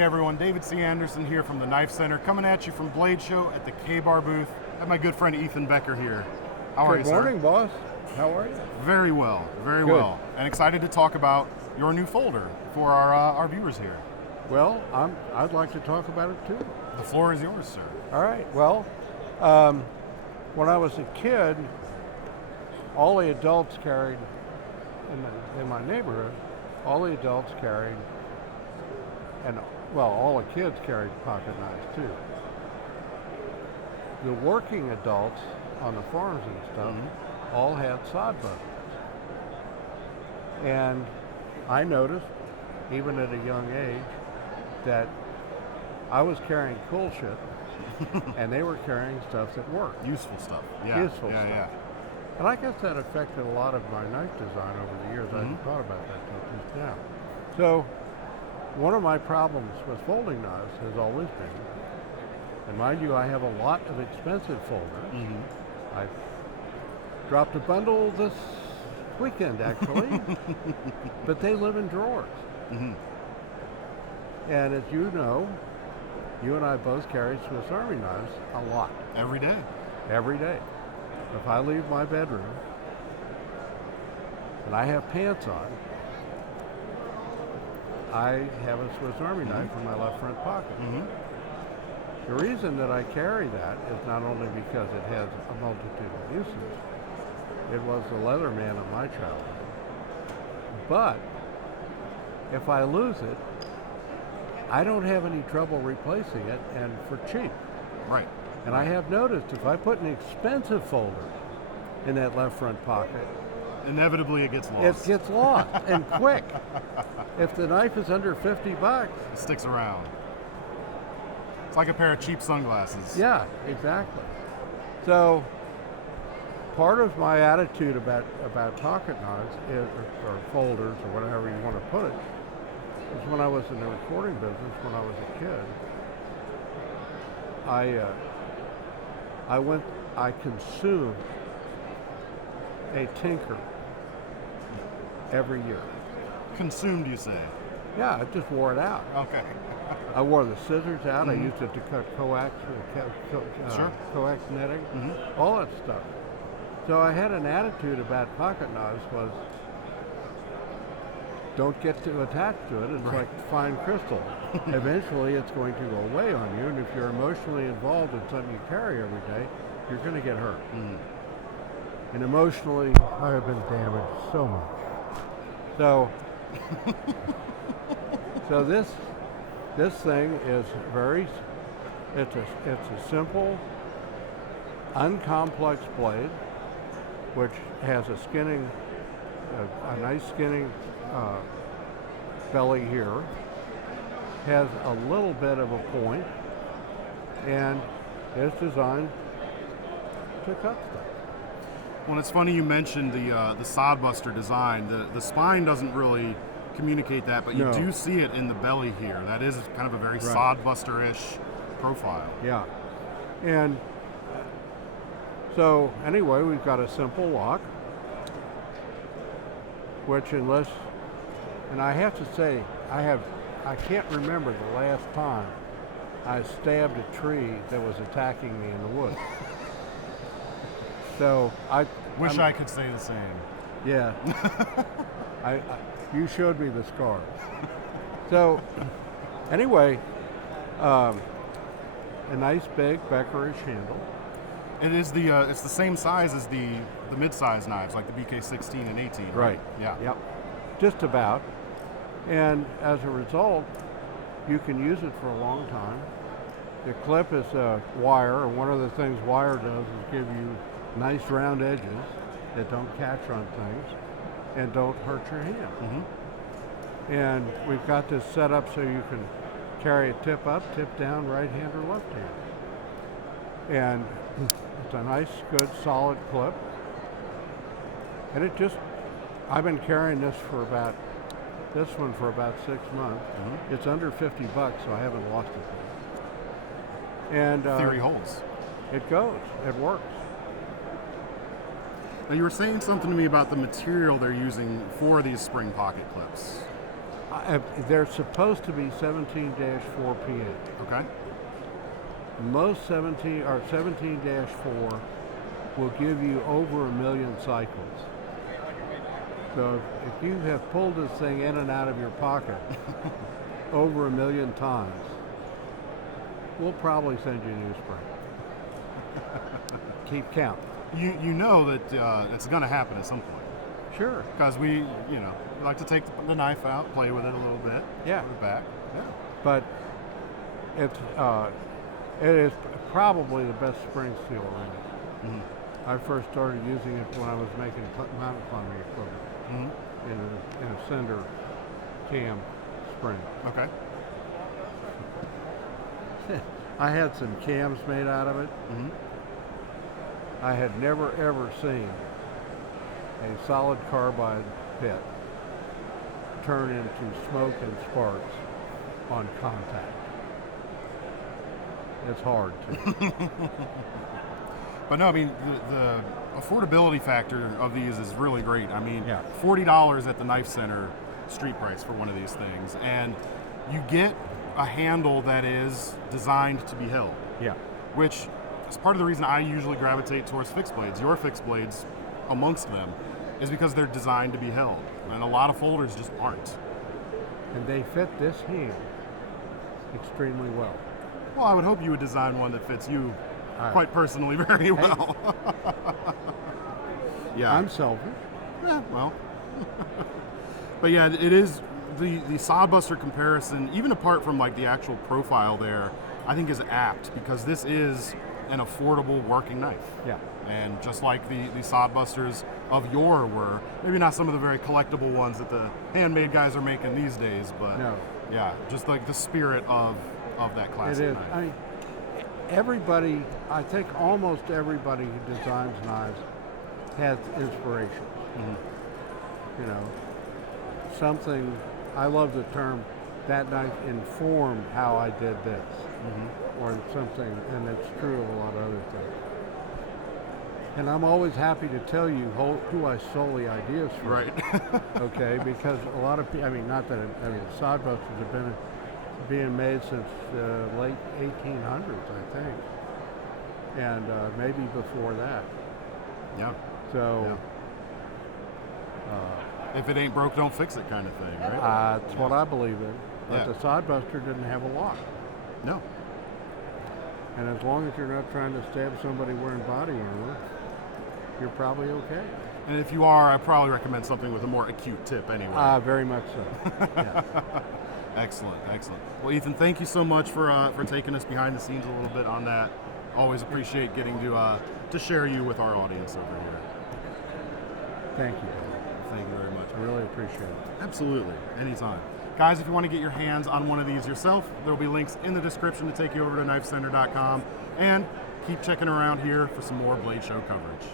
Hey everyone, David C. Anderson here from the KnifeCenter, coming at you from Blade Show at the K-Bar booth. I have my good friend Ethan Becker here. How are you, sir? Good morning, boss. How are you? Very well, very well. And excited to talk about your new folder for our viewers here. Well, I'd like to talk about it too. The floor is yours, sir. All right. Well, when I was a kid, all the adults carried, in my neighborhood, all the adults carried, and well, all the kids carried pocket knives too. The working adults on the farms and stuff all had sod busters. And I noticed, even at a young age, that I was carrying cool shit and they were carrying stuff that worked. Useful stuff. Yeah. Useful stuff. Yeah. And I guess that affected a lot of my knife design over the years. I hadn't thought about that until just now. So one of my problems with folding knives has always been, and mind you, I have a lot of expensive folders. I dropped a bundle this weekend, actually, but they live in drawers. And as you know, you and I both carry Swiss Army knives a lot. Every day. Every day. If I leave my bedroom and I have pants on, I have a Swiss Army knife in my left front pocket. The reason that I carry that is not only because it has a multitude of uses, it was the leather man of my childhood, but if I lose it, I don't have any trouble replacing it, and for cheap. Right. And I have noticed if I put an expensive folder in that left front pocket, inevitably it gets lost. it gets lost, and quick. If the knife is under $50, it sticks around. It's like a pair of cheap sunglasses. Yeah, exactly. So part of my attitude about pocket knives or folders or whatever you want to put it is when I was in the recording business when I was a kid, I consumed a tinker every year. Consumed, you say? Yeah, I just wore it out. Okay. I wore the scissors out. I used it to cut coax netting, all that stuff. So I had an attitude about pocket knives was, don't get too attached to it. It's like fine crystal. Eventually it's going to go away on you, and if you're emotionally involved in something you carry every day, you're going to get hurt. And emotionally, I have been damaged so much. So this thing is it's a simple, uncomplex blade, which has a skinning, a nice skinning belly here, has a little bit of a point, and it's designed to cut stuff. Well, it's funny you mentioned the sod buster design. The spine doesn't really communicate that, but you do see it in the belly here. That is kind of a very sod buster-ish profile. Yeah. And so anyway, we've got a simple lock, which and I have to say, I can't remember the last time I stabbed a tree that was attacking me in the woods. So I could say the same. Yeah. You showed me the scars. So anyway, a nice big Beckerish handle. It is it's the same size as the mid-size knives, like the BK40 and 18. Right. Yeah. Yep. Just about. And as a result, you can use it for a long time. The clip is a wire, and one of the things wire does is give you nice round edges that don't catch on things and don't hurt your hand. And we've got this set up so you can carry a tip up, tip down, right hand or left hand. And it's a nice, good, solid clip. And I've been carrying this one for about 6 months. It's under $50, so I haven't lost it. And theory holds. It goes. It works. Now you were saying something to me about the material they're using for these spring pocket clips. They're supposed to be 17-4 PA. Okay. Most 17-4 will give you over 1 million cycles. So if you have pulled this thing in and out of your pocket over 1 million times, we'll probably send you a new spring. Keep count. You know that it's going to happen at some point. Sure. Because we like to take the knife out, play with it a little bit. Yeah. Put it back. Yeah. But it is probably the best spring steel around. Mm-hmm. I first started using it when I was making mountain climbing equipment in a cinder cam spring. Okay. I had some cams made out of it. Mm-hmm. I had never ever seen a solid carbide pit turn into smoke and sparks on contact. It's hard to. But no, I mean, the affordability factor of these is really great. I mean, Yeah. $40 at the KnifeCenter street price for one of these things. And you get a handle that is designed to be held. Yeah. Which is part of the reason I usually gravitate towards fixed blades. Your fixed blades, amongst them, is because they're designed to be held. And a lot of folders just aren't. And they fit this hand extremely well. Well, I would hope you would design one that fits you quite personally very well. Yeah. I'm selfish. Yeah, well. But yeah, it is the Sodbuster comparison, even apart from like the actual profile there, I think is apt because this is an affordable working knife. Yeah. And just like the Sodbusters of yore were, maybe not some of the very collectible ones that the handmade guys are making these days, but No. yeah, just like the spirit of that classic It is. knife. I mean, everybody, I think almost everybody who designs knives has inspiration. Mhm. You know, something, I love the term, that knife informed how I did this. Or something, and it's true of a lot of other things. And I'm always happy to tell you who I stole the ideas from. Right. Okay, because a lot of people, Sodbusters have been being made since late 1800s, I think, and maybe before that. Yeah. So If it ain't broke, don't fix it kind of thing, right? that's what I believe in. But Yeah. the Sodbuster didn't have a lock. No. And as long as you're not trying to stab somebody wearing body armor, you're probably okay. And if you are, I probably recommend something with a more acute tip anyway. Very much so. Yeah. Excellent, excellent. Well, Ethan, thank you so much for taking us behind the scenes a little bit on that. Always appreciate getting to share you with our audience over here. Thank you. Thank you very much. I really appreciate it. Absolutely, anytime. Guys, if you want to get your hands on one of these yourself, there will be links in the description to take you over to KnifeCenter.com. And keep checking around here for some more Blade Show coverage.